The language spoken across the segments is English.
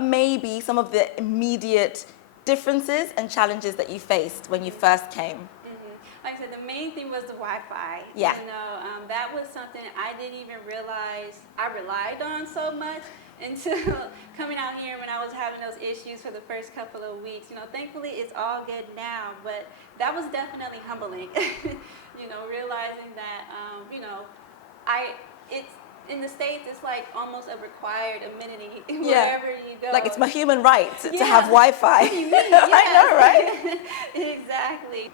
about maybe some of the immediate differences and challenges that you faced when you first came. Like I said, the main thing was the Wi-Fi. Yeah. That was something I didn't even realize I relied on so much until coming out here when I was having those issues for the first couple of weeks. Thankfully it's all good now, but that was definitely humbling. Realizing that, it's in the States, it's like almost a required amenity wherever you go. Like it's my human right to have Wi-Fi. What do you mean? Yes. I know, right? Exactly.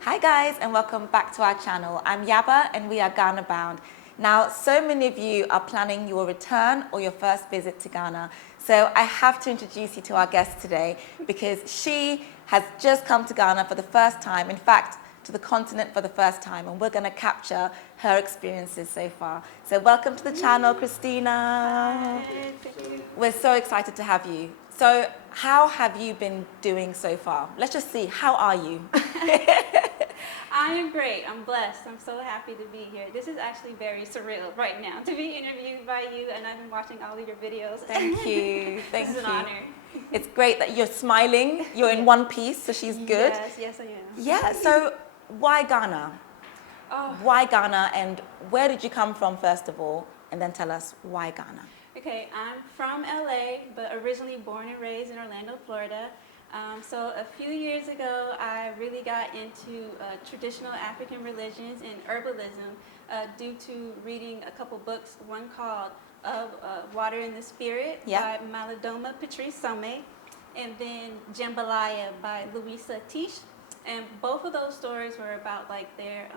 Hi guys, and welcome back to our channel. I'm Yaba and we are Ghana bound. Now, so many of you are planning your return or your first visit to Ghana. So I have to introduce you to our guest today because she has just come to Ghana for the first time. In fact, to the continent for the first time, and we're going to capture her experiences so far. So welcome to the channel, Christina. Hi, thank you. We're so excited to have you. So how have you been doing so far? Let's just see, how are you? I am great. I'm blessed. I'm so happy to be here. This is actually very surreal right now to be interviewed by you, and I've been watching all of your videos. Thank you. Thank This is you. an honor. It's great that you're smiling. You're in one piece, so she's good. Yes, I am. Yeah, so why Ghana? Oh. Why Ghana, and where did you come from, first of all? And then tell us why Ghana. Okay, I'm from LA, but originally born and raised in Orlando, Florida. So a few years ago, I really got into traditional African religions and herbalism due to reading a couple books, one called Water in the Spirit by Malidoma Patrice Some, and then Jambalaya by Louisa Tish. And both of those stories were about like their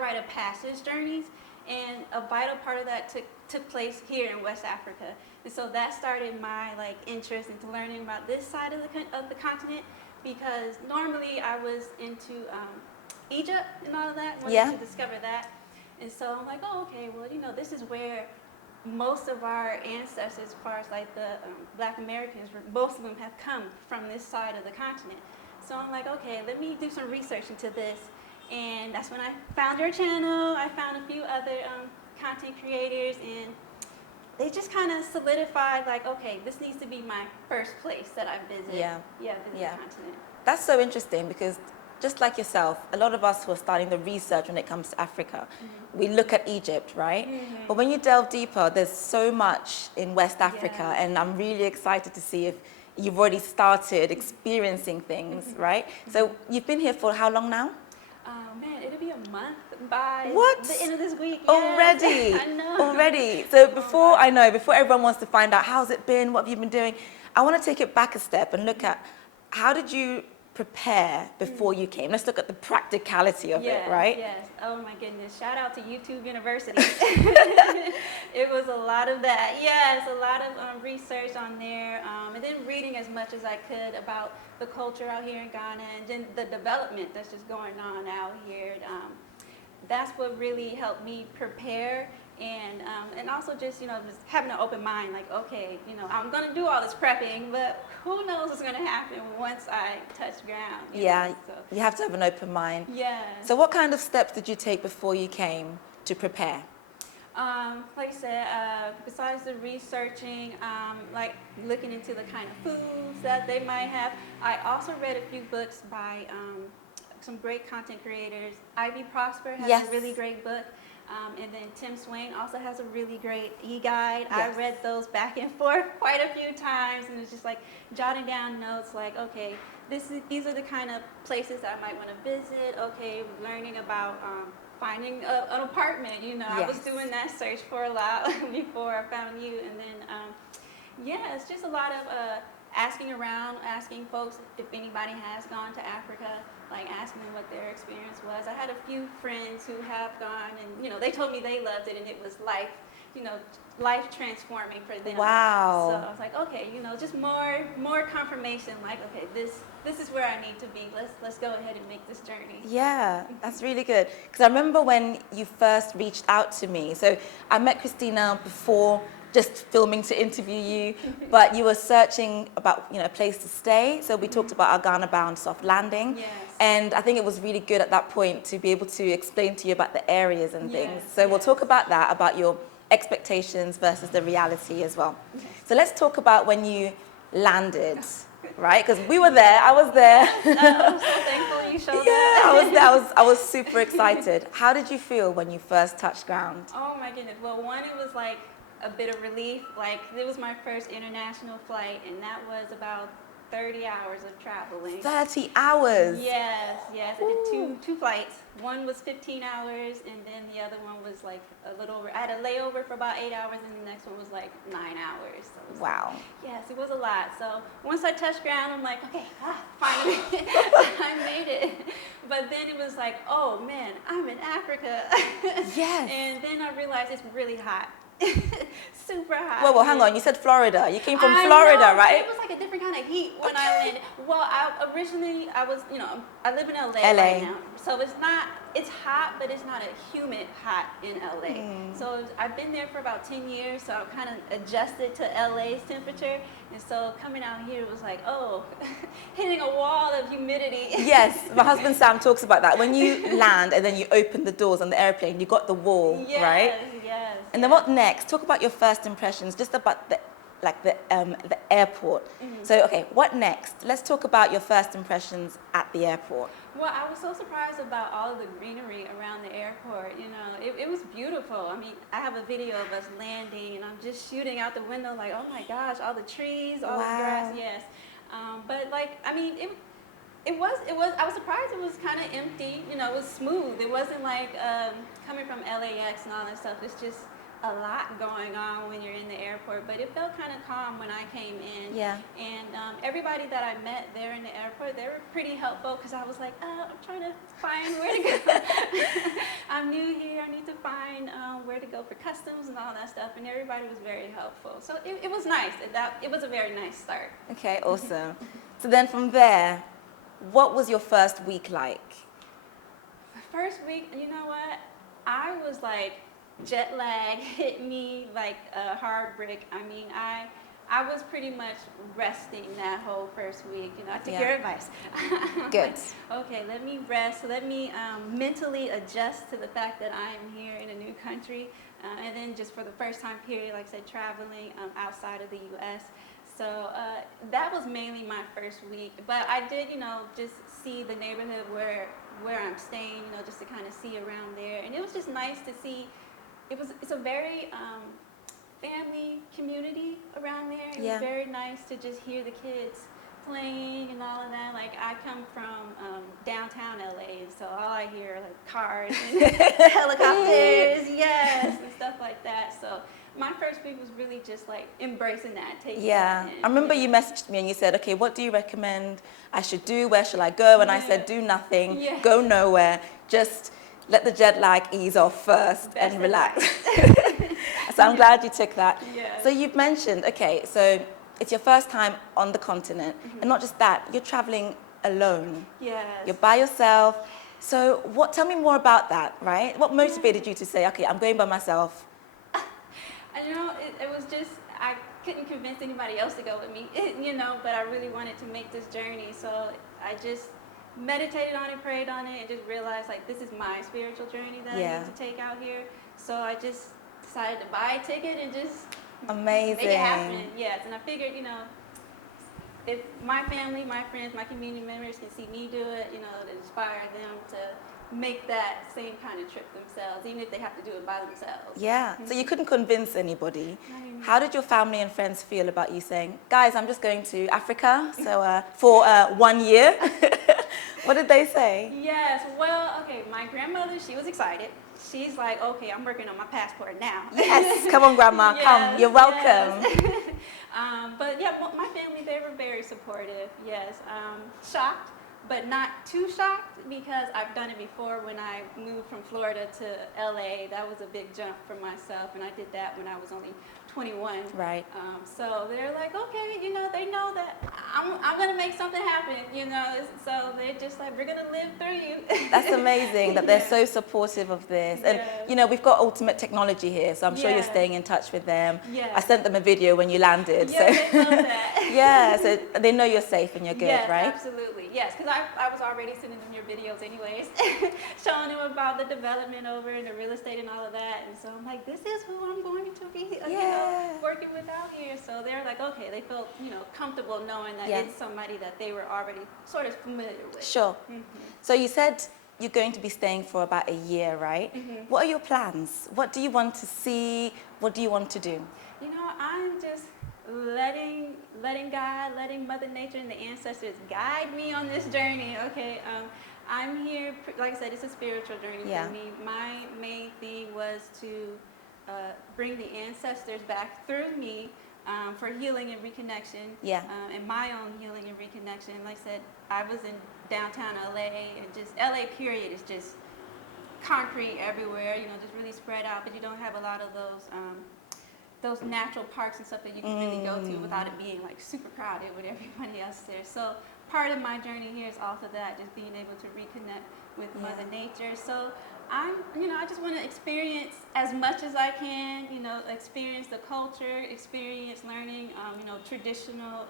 rite of passage journeys, and a vital part of that took place here in West Africa. And so that started my interest into learning about this side of the continent, because normally I was into Egypt and all of that, wanted to discover that. And so I'm like, oh, okay, well, this is where most of our ancestors, as far as the Black Americans, most of them have come from this side of the continent. So I'm like, okay, let me do some research into this. And that's when I found your channel. I found a few other content creators, and they just kind of solidified, okay, this needs to be my first place that I visit. Visit the continent. That's so interesting because just like yourself, a lot of us who are starting the research when it comes to Africa, we look at Egypt, right? But when you delve deeper, there's so much in West Africa, and I'm really excited to see if you've already started experiencing things, right? So you've been here for how long now? Man, it'll be a month by the end of this week. Already? Yes, I know. Already. So before everyone wants to find out how's it been, what have you been doing, I want to take it back a step and look at how did you prepare before you came? Let's look at the practicality of it, right? Yes. Oh my goodness. Shout out to YouTube University. It was a lot of that. Yes, a lot of research on there, and then reading as much as I could about the culture out here in Ghana, and then the development that's just going on out here. That's what really helped me prepare. And also just having an open mind, okay, I'm gonna do all this prepping, but who knows what's gonna happen once I touch ground. You have to have an open mind. Yeah. So what kind of steps did you take before you came to prepare? Like I said, besides the researching, looking into the kind of foods that they might have, I also read a few books by some great content creators. Ivy Prosper has a really great book. And then Tim Swain also has a really great e-guide. I read those back and forth quite a few times, and it's just jotting down notes okay, these are the kind of places I might want to visit. Okay, learning about finding an apartment. I was doing that search for a lot before I found you. And then, it's just a lot of asking around, asking folks if anybody has gone to Africa, asking them what their experience was. I had a few friends who have gone, and they told me they loved it, and it was life transforming for them. Wow. So I was like, okay, just more confirmation, okay, this is where I need to be. Let's go ahead and make this journey. Yeah, that's really good. Because I remember when you first reached out to me. So I met Christina before just filming to interview you, but you were searching about a place to stay. So we talked about our Ghana bound soft landing. Yes. And I think it was really good at that point to be able to explain to you about the areas and things. So we'll talk about that, about your expectations versus the reality as well. So let's talk about when you landed, right? Because we were there, I was there. I'm so thankful you showed Yeah, up. I was there, I was super excited. How did you feel when you first touched ground? Oh my goodness. Well, one, it was like a bit of relief. Like, it was my first international flight, and that was about 30 hours of traveling. 30 hours? Yes, yes. I did two flights. One was 15 hours, and then the other one was like a little over. I had a layover for about 8 hours, and the next one was like 9 hours. So it was Wow. yes, it was a lot. So once I touched ground, I'm like, okay, finally, I made it. But then it was like, oh man, I'm in Africa. Yes. And then I realized it's really hot. Super hot. Well, hang on. You said Florida. You came from I Florida, know, right? It was like a different kind of heat when I landed. Well, I was, I live in LA, LA. right now. So it's hot, but it's not a humid hot in LA. So I've been there for about 10 years, so I've kind of adjusted to LA's temperature. And so coming out here was like, oh, hitting a wall of humidity. Yes, my husband Sam talks about that. When you land and then you open the doors on the airplane, you got the wall, Yes, right? yes. And then what next? Talk about your first impressions, just about the airport. So, okay, what next? Let's talk about your first impressions at the airport. Well, I was so surprised about all of the greenery around the airport. It was beautiful. I mean, I have a video of us landing, and I'm just shooting out the window like, oh my gosh, all the trees, all the grass, yes. But like, I mean, I was surprised it was kind of empty. It was smooth. It wasn't like coming from LAX and all that stuff. It's just a lot going on when you're in the airport, but it felt kind of calm when I came in. Yeah. And everybody that I met there in the airport, they were pretty helpful because I was like, I'm trying to find where to go. I'm new here. I need to find where to go for customs and all that stuff. And everybody was very helpful. So it was nice. It was a very nice start. Okay, awesome. So then from there, what was your first week like? The first week, you know what? I was like, jet lag hit me like a hard brick. I mean, I was pretty much resting that whole first week. I took your advice. Good. Like, okay, let me rest. Let me mentally adjust to the fact that I am here in a new country. And then just for the first time period, like I said, traveling outside of the U.S. So that was mainly my first week. But I did, just see the neighborhood where I'm staying, just to kind of see around there. And it was just nice to see. It's a very family community around there. It was very nice to just hear the kids playing and all of that. Like, I come from downtown LA, so all I hear are like cars and helicopters, yes, and stuff like that. So my first week was really just like embracing that, taking that in. I remember you messaged me and you said, okay, what do you recommend I should do? Where shall I go? And I said, do nothing, go nowhere, just let the jet lag ease off first and relax. So I'm glad you took that. Yes. So you've mentioned, okay, so it's your first time on the continent, and not just that, you're traveling alone. Yes. You're by yourself. So tell me more about that, right? What motivated you to say, okay, I'm going by myself? It was just, I couldn't convince anybody else to go with me, but I really wanted to make this journey. So I just meditated on it, prayed on it, and just realized like this is my spiritual journey that I need to take out here. So I just decided to buy a ticket and just make it happen. Yes, and I figured, if my family, my friends, my community members can see me do it, to inspire them to make that same kind of trip themselves, even if they have to do it by themselves. Yeah, so you couldn't convince anybody. How did your family and friends feel about you saying, guys, I'm just going to Africa, so for 1 year? What did they say? Yes, well, okay, my grandmother, she was excited. She's like, okay, I'm working on my passport now. Yes, come on, Grandma, come, you're welcome. Yes. But yeah, my family, they were very supportive, yes. Shocked, but not too shocked because I've done it before when I moved from Florida to LA. That was a big jump for myself, and I did that when I was only 21. Right. So they're like, okay, they know that I'm going to make something happen, so they're just like, we're going to live through you. That's amazing that they're so supportive of this. And, we've got ultimate technology here, so I'm sure you're staying in touch with them. I sent them a video when you landed. Yes, so. they love that. Yeah, so they know you're safe and you're good, yes, right? Absolutely. yes, because I was already sending them your videos anyways, showing them about the development over and the real estate and all of that. And so I'm like, this is who I'm going to be, working with out here. So they're like, okay, they felt, comfortable knowing that it's somebody that they were already sort of familiar with. Sure. So you said you're going to be staying for about a year, right? What are your plans? What do you want to see? What do you want to do? I'm just letting God, letting Mother Nature and the ancestors guide me on this journey. Okay, I'm here. Like I said, it's a spiritual journey for me. My main thing was to bring the ancestors back through me for healing and reconnection. And my own healing and reconnection. Like I said, I was in downtown LA, and just LA period is just concrete everywhere. Just really spread out, but you don't have a lot of those natural parks and stuff that you can really go to without it being like super crowded with everybody else there. So part of my journey here is also that, just being able to reconnect with Mother Nature. So I just want to experience as much as I can, experience the culture, experience learning, traditional,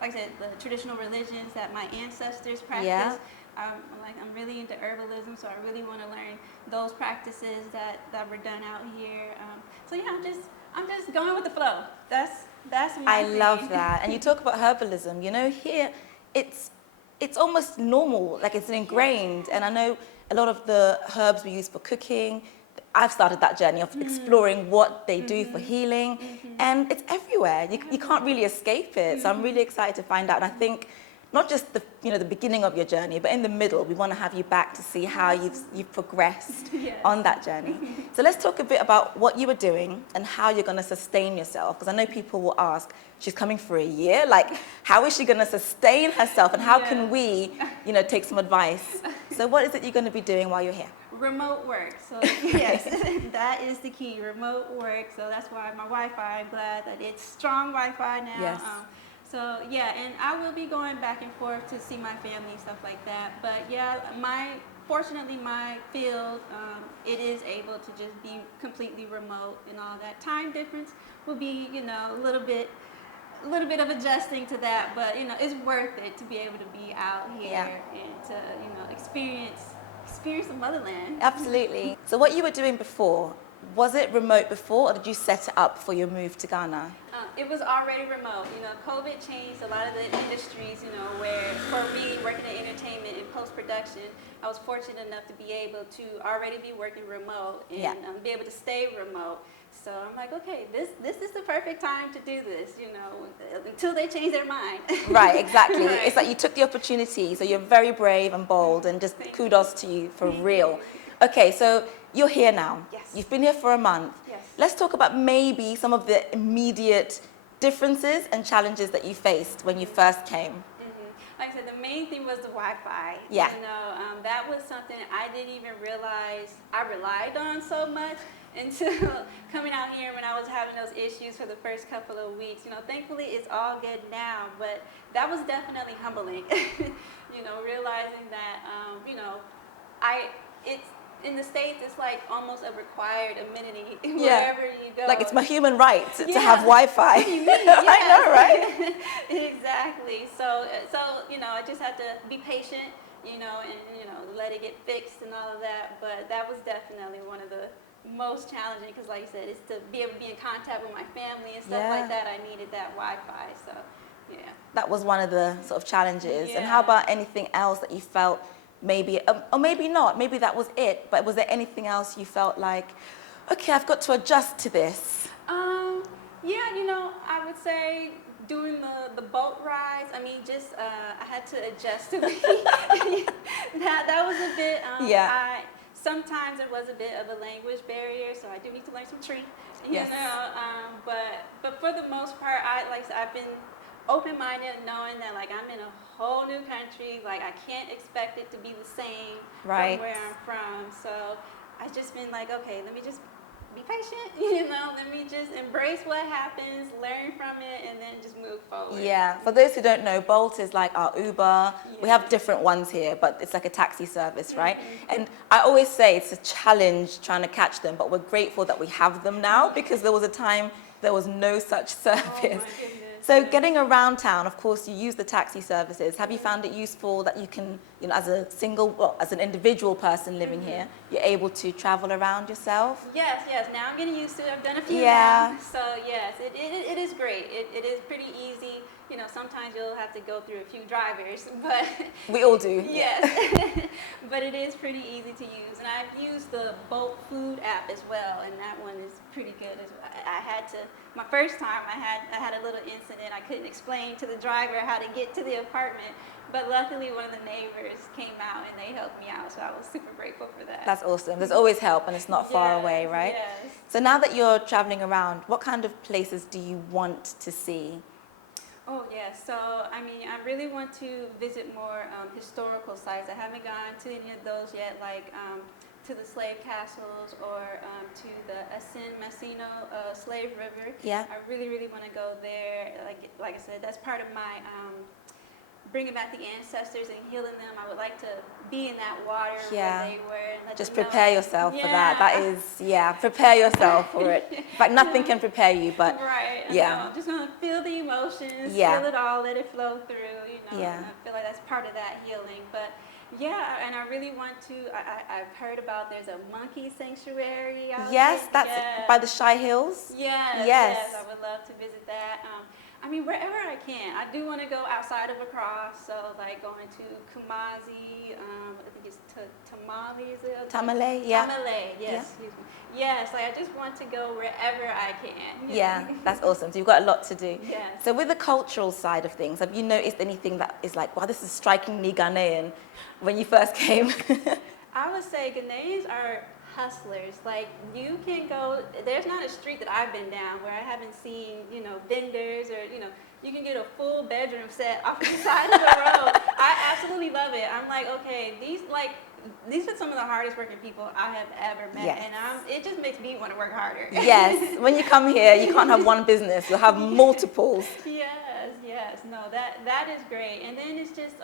like I said, the traditional religions that my ancestors practiced. I'm really into herbalism, so I really want to learn those practices that were done out here. I'm just going with the flow. That's my thing. Love that. And you talk about herbalism. Here it's almost normal, like it's ingrained. And I know a lot of the herbs we use for cooking, I've started that journey of exploring what they do for healing. And it's everywhere. You can't really escape it. So I'm really excited to find out. And I think not just the beginning of your journey, but in the middle, we want to have you back to see how you've progressed on that journey. So let's talk a bit about what you were doing and how you're going to sustain yourself. Because I know people will ask, she's coming for a year, like how is she going to sustain herself, and how can we, take some advice? So what is it you're going to be doing while you're here? Remote work. So yes, that is the key, remote work. So that's why my Wi-Fi, I'm glad that it's strong Wi-Fi now. Yes. And I will be going back and forth to see my family and stuff like that. But fortunately my field, it is able to just be completely remote and all that. Time difference will be, a little bit of adjusting to that, but it's worth it to be able to be out here and to, experience the motherland. Absolutely. So what you were doing before, was it remote before, or did you set it up for your move to Ghana? It was already remote. COVID changed a lot of the industries, where for me, working in entertainment and post-production, I was fortunate enough to be able to already be working remote and be able to stay remote. So I'm like, okay, this is the perfect time to do this, until they change their mind. Right, exactly. Right. It's like you took the opportunity, so you're very brave and bold, and just kudos to you for real. Okay, so you're here now. Yes. You've been here for a month. Yes. Let's talk about maybe some of the immediate differences and challenges that you faced when you first came. Like I said, the main thing was the Wi-Fi. Yeah. That was something I didn't even realize I relied on so much until coming out here when I was having those issues for the first couple of weeks. Thankfully it's all good now, but that was definitely humbling. Realizing that, it's in the States, it's like almost a required amenity wherever you go. Like it's my human right to have Wi-Fi. What do you mean? Yes. I know, right? Exactly. So I just had to be patient, and let it get fixed and all of that. But that was definitely one of the most challenging, because like I said, it's to be able to be in contact with my family and stuff like that. I needed that Wi-Fi. So that was one of the sort of challenges. And how about anything else that you felt maybe, or maybe not, maybe that was it, but was there anything else you felt like, okay, I've got to adjust to this? I would say doing the boat rides, I had to adjust to it. that was a bit, sometimes there was a bit of a language barrier, so I do need to learn some Tree, but for the most part, I've been open-minded, knowing that I'm in a whole new country, I can't expect it to be the same from where I'm from. So I've just been like, okay, let me just be patient, let me just embrace what happens, learn from it, and then just move forward. Yeah, for those who don't know, Bolt is like our Uber. We have different ones here, but it's like a taxi service, right? And I always say it's a challenge trying to catch them, but we're grateful that we have them now, because there was a time there was no such service. Oh my goodness. So getting around town, of course, you use the taxi services. Have you found it useful that you can, as a as an individual person living here, you're able to travel around yourself? Yes, yes. Now I'm getting used to it. I've done a few Yeah. now. So yes, it is great. It is pretty easy. Sometimes you'll have to go through a few drivers, but We all do. yes, but it is pretty easy to use. And I've used the Bolt Food app as well, and that one is pretty good as well. I had to, my first time I had a little incident. I couldn't explain to the driver how to get to the apartment, but luckily one of the neighbors came out and they helped me out, so I was super grateful for that. That's awesome. There's always help and it's not far Yes, away, right? yes. So now that you're traveling around, what kind of places do you want to see? Oh yeah, so I mean, I really want to visit more historical sites. I haven't gone to any of those yet, like to the slave castles or to the Asin Messino slave river. Yeah. I really, really want to go there. Like I said, that's part of my bringing back the ancestors and healing them. I would like to be in that water Yeah. where they were. And let Just them know. prepare yourself for that. Yeah. That is, prepare yourself for it. In fact, nothing can prepare you, but Right. yeah. I'm just gonna feel the emotions, Yeah. feel it all, let it flow through. Yeah. And I feel like that's part of that healing. But yeah, and I really want to. I've heard about there's a monkey sanctuary out Yes, there. that's Yes. by the Shy Hills. Yes, Yes. yes, I would love to visit that. I mean, wherever I can. I do want to go outside of Accra, so like going to Kumasi, I think it's Tamale, is it? Tamale, yeah. Tamale, yes, Yeah. excuse me. Yes, like I just want to go wherever I can. Yeah, that's awesome. So you've got a lot to do. Yes. So with the cultural side of things, have you noticed anything that is like, wow, this is strikingly Ghanaian when you first came? I would say Ghanaians are hustlers. Like you can go, there's not a street that I've been down where I haven't seen, vendors or, you can get a full bedroom set off the side of the road. I absolutely love it. I'm like, okay, these are some of the hardest working people I have ever met. Yes. And it just makes me want to work harder. Yes, when you come here, you can't have one business, you'll have multiples. Yes. No, that is great. And then it's just,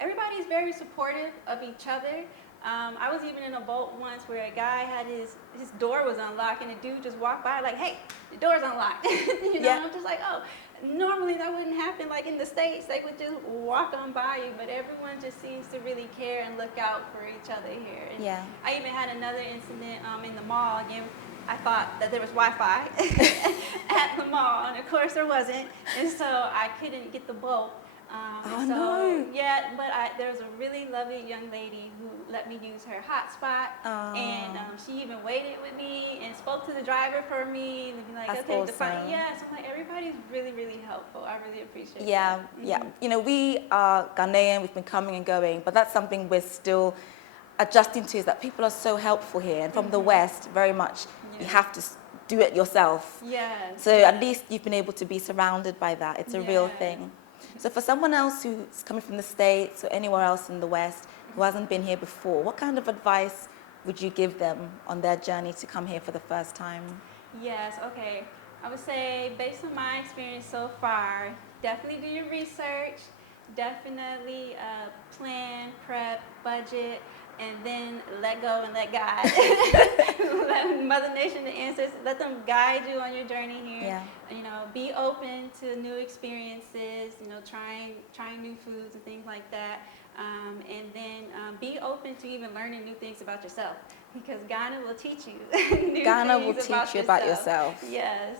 everybody's very supportive of each other. I was even in a boat once where a guy had his door was unlocked and a dude just walked by like, hey, the door's unlocked. Yeah. And I'm just like, oh, normally that wouldn't happen. Like in the States, they would just walk on by you, but everyone just seems to really care and look out for each other here. And Yeah. I even had another incident in the mall. Again, I thought that there was Wi-Fi at the mall, and of course there wasn't, and so I couldn't get the boat. No. Yeah, but there was a really lovely young lady who let me use her hotspot, and she even waited with me and spoke to the driver for me and be like, That's okay, awesome. yeah. So I'm like, everybody's really, really helpful. I really appreciate Yeah, that. yeah. We are Ghanaian, we've been coming and going, but that's something we're still adjusting to, is that people are so helpful here. And from the West, very much, you have to do it yourself. Yeah. So at least you've been able to be surrounded by that. It's a real Yeah. thing. So for someone else who's coming from the States or anywhere else in the West who hasn't been here before, what kind of advice would you give them on their journey to come here for the first time? Yes, okay. I would say, based on my experience so far, definitely do your research, definitely plan, prep, budget, and then let go and let God. Let Mother Nation, the ancestors, let them guide you on your journey here. Yeah. Be open to new experiences, trying new foods and things like that. And then be open to even learning new things about yourself, because Ghana will teach you new Ghana things will teach you about yourself. Yes.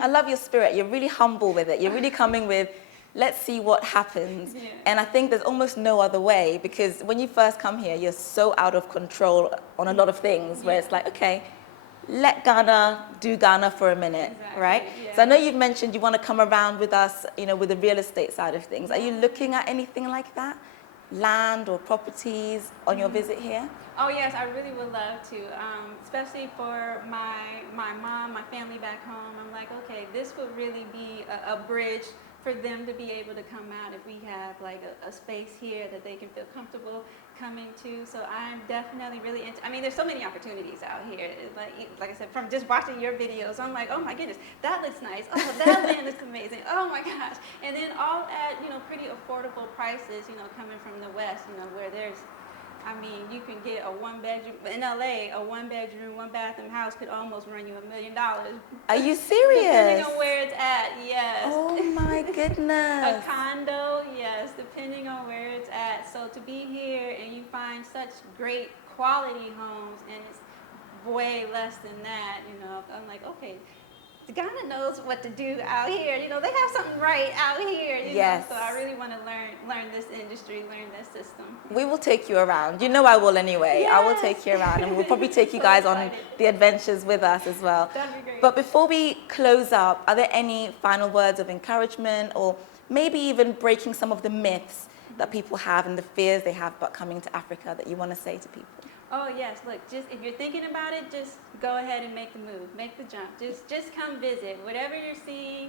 I love your spirit. You're really humble with it. You're really coming with, let's see what happens. Yeah. And I think there's almost no other way, because when you first come here, you're so out of control on a lot of things where it's like, okay, let Ghana do Ghana for a minute, Exactly, right? yeah. So I know you've mentioned you want to come around with us, with the real estate side of things. Are you looking at anything like that? Land or properties on your visit here? Oh yes, I really would love to, especially for my mom, my family back home. I'm like, okay, this would really be a bridge for them to be able to come out if we have like a space here that they can feel comfortable coming to. So I'm definitely really into, I mean, there's so many opportunities out here. Like I said, from just watching your videos, I'm like, oh my goodness, that looks nice. Oh, that land looks amazing. Oh my gosh. And then all at, pretty affordable prices, coming from the West, where there's I mean, you can get a one-bedroom, in LA, a one-bedroom, one-bathroom house could almost run you $1 million. Are you Depending serious? on where it's at, yes. Oh my A goodness. condo, yes, depending on where it's at. So to be here and you find such great quality homes and it's way less than that, I'm like, okay, Ghana knows what to do out here. They have something right out here. Yes. So I really want to learn this industry, learn this system. We will take you around. You know I will anyway. Yes. I will take you around, and we'll probably take you So guys on excited. the adventures with us as well. That'd be great. But before we close up, are there any final words of encouragement or maybe even breaking some of the myths that people have and the fears they have about coming to Africa that you want to say to people? Oh yes, look, just if you're thinking about it, just go ahead and make the move, make the jump. Just come visit. Whatever you're seeing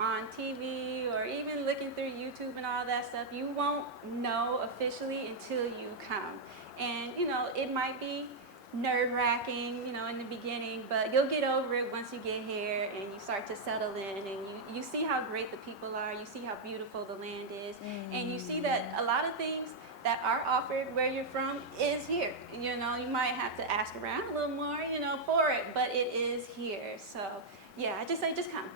on TV or even looking through YouTube and all that stuff, you won't know officially until you come. And it might be nerve-wracking, in the beginning, but you'll get over it once you get here and you start to settle in and you see how great the people are, you see how beautiful the land is, and you see that a lot of things that are offered where you're from is here. You might have to ask around a little more, for it, but it is here. So yeah, I just say just come.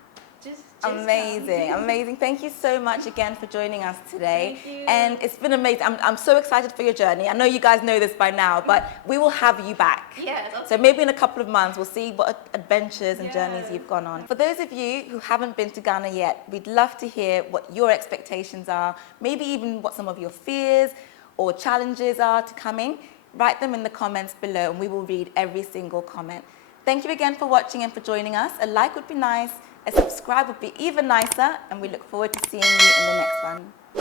Just amazing, come. amazing. Thank you so much again for joining us today. Thank you. And it's been amazing. I'm so excited for your journey. I know you guys know this by now, but we will have you back. Yes. Okay. So maybe in a couple of months, we'll see what adventures and journeys Yes. you've gone on. For those of you who haven't been to Ghana yet, we'd love to hear what your expectations are, maybe even what some of your fears or challenges are to coming. Write them in the comments below and we will read every single comment. Thank you again for watching and for joining us. A like would be nice, a subscribe would be even nicer, and we look forward to seeing you in the next one.